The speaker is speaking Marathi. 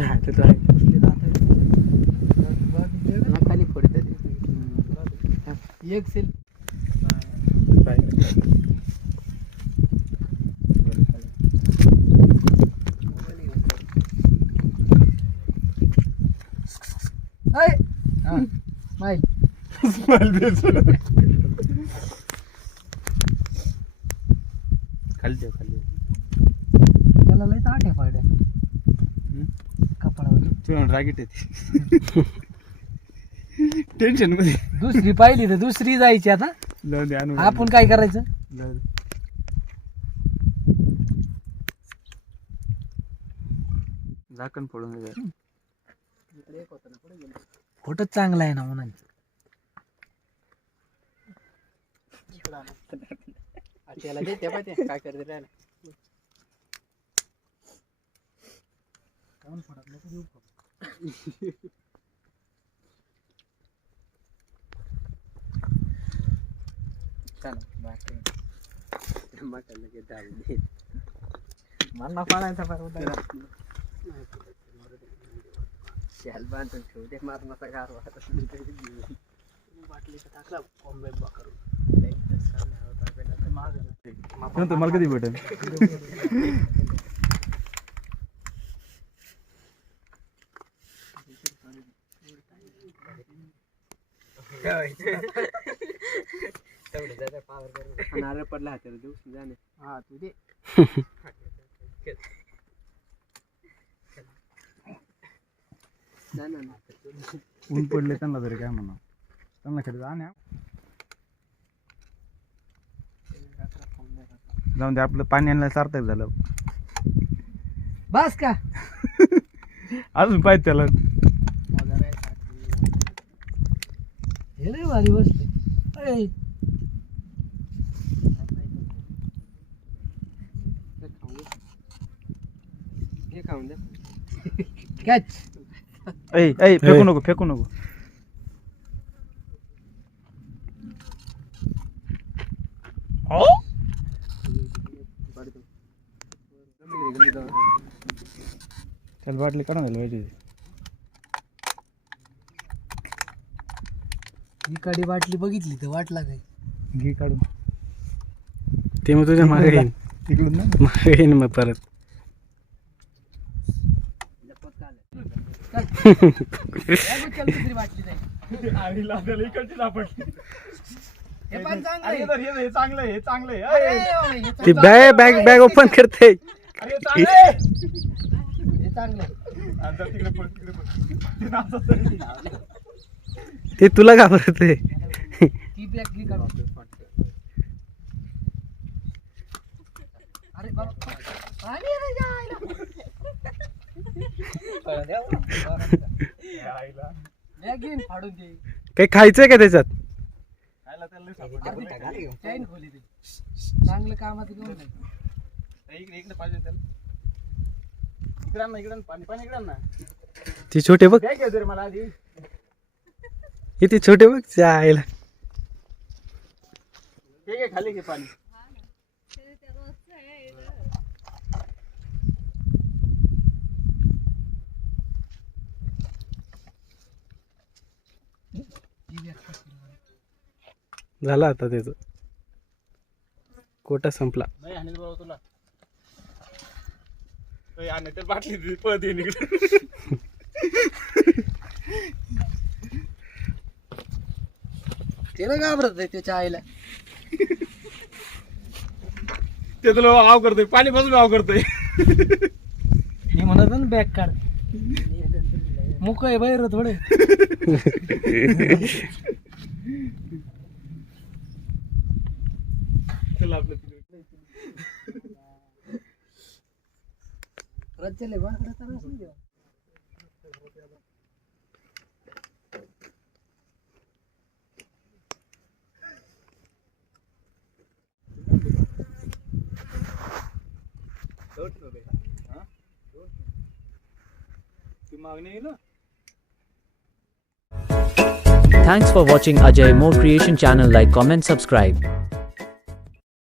हा, ते तर आहे. ना खाली पडत एक सेल. काय? माईल खाली ठेव खाली त्याला लय ताट आहे पाड्या कपाळावर तुला रागीट येते. टेन्शनमध्ये. दुसरी पाहिली तर दुसरी जायची आता. जाऊ दे आणू. आपण काय करायचं? जाऊ दे. झाकण फोडून दे. फोटो चांगला आहे ना म्हणून त्याला काय करते राहिला मन्ना पाडायचा फार शाल बांधून ठेवू दे मारणाचा गार बाटलीचा टाकला बॉम्बे करून नंतर मला कधी भेटेल? नारळ पडला हाताला देऊ जाणे हा तू दे जा ना. ऊन पडले त्यांना तरी काय म्हणा. त्यांना खरी जा जाऊन दे आपलं पाणी आणलं सार्थक झालं. बस का? अजून पाहिजे त्याला. हे लय भारी बसले. ऐ. हे खाऊन दे कॅच ऐ ऐ फेकू नको फेकू नको. चल बाटली काढून झाली पाहिजे ही कडी बाटली बघितली तर वाटला काय. घे काढून. ते मग तुझ्या मागे येईन. तिकडून ना. मागे येईन मग परत. हे पण चांगलं आहे. चांगलं हे चांगलं अरे, हे ती बॅग बॅग बॅग ओपन करते. हे चांगलं आहे. अरे आहे. घेऊन फाडून दे. काही खायचंय का त्याच्यात? चैन खोली दे. चांगलं कामाचं घेऊन जाईल. इकडे इकडे पाहिजे त्याला. इकडे आण ना इकडे आण, पाणी पाणी इकडे आण ना. ती छोटे बघ. मला आधी. किती छोटे बघ घे खाली घे पाणी. ही. झाला आता त्याचं. कोटा संपला. तुला. बाटली दे, पळत येईन त्याला घाबरत आहे त्याच्या आईला. ते तुला आव करतोय पाणी पासून आव करतोय. मी म्हणत ना बॅग काढ. मुक आहे बाहेर थोडे. चला आपलं तिकडे. रज्जले बा Thanks for watching Ajay More Creation channel like comment subscribe